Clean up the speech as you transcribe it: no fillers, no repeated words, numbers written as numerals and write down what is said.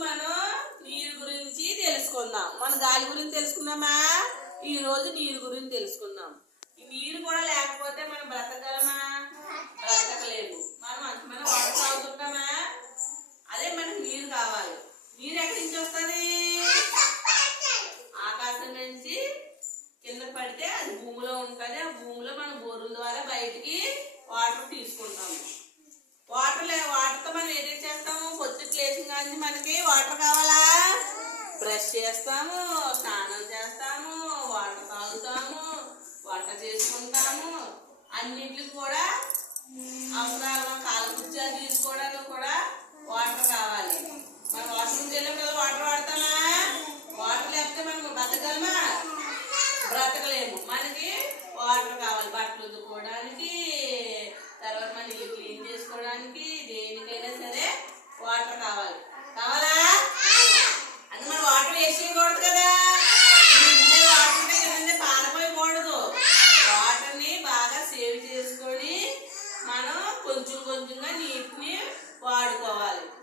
మనం నీరు గురించి తెలుసుకుందాం. మన గాలి గురించి తెలుసుకుందామా? ఈ రోజు నీరు గురించి తెలుసుకుందాం. ఈ నీరు కూడా లేకపోతే మనం బ్రతకగలమా? బ్రతకలేము. మనం వాటర్ తాగుతుంటామా? అదే మనకు నీరు కావాలి. నీరు ఎక్కడి నుంచి వస్తుంది? ఆకాశం నుంచి కింద పడితే అది భూమిలో ఉంటుంది. ఆ భూమిలో మనం బోరుల ద్వారా బయటికి వాటర్ తీసుకుంటాము. వాటర్తో మనం ఏం చేస్తాము? పొద్దుట లేచిన కానీ మనకి వాటర్ కావాలా? బ్రష్ చేస్తాము, స్నానం చేస్తాము, వాటర్ తాగుతాము, వంట చేసుకుంటాము. అన్నింటికి కూడా అవసరాలు, కాలకృత్యాలు తీసుకోవడానికి కూడా వాటర్ కావాలి. మనం వాష్రూమ్కి వెళ్ళినప్పుడు వాటర్ వాడతామా? వాటర్ లేకపోతే మనం బ్రతకగలమా? బ్రతకలేము. మనకి వాటర్ కావాలి. బట్టలు ఉతుక్కోవడానికి, తర్వాత మన ఇల్లు క్లీన్ చేసుకోవడానికి, దేనికైనా సరే వాటర్ కావాలి. కావాలా? అంటే మనం వాటర్ వేస్ట్ చేయకూడదు కదా. వాటర్ ఉంటే కదండి పారిపోయకూడదు. వాటర్ని బాగా సేవ్ చేసుకొని మనం కొంచెం కొంచెంగా నీటిని వాడుకోవాలి.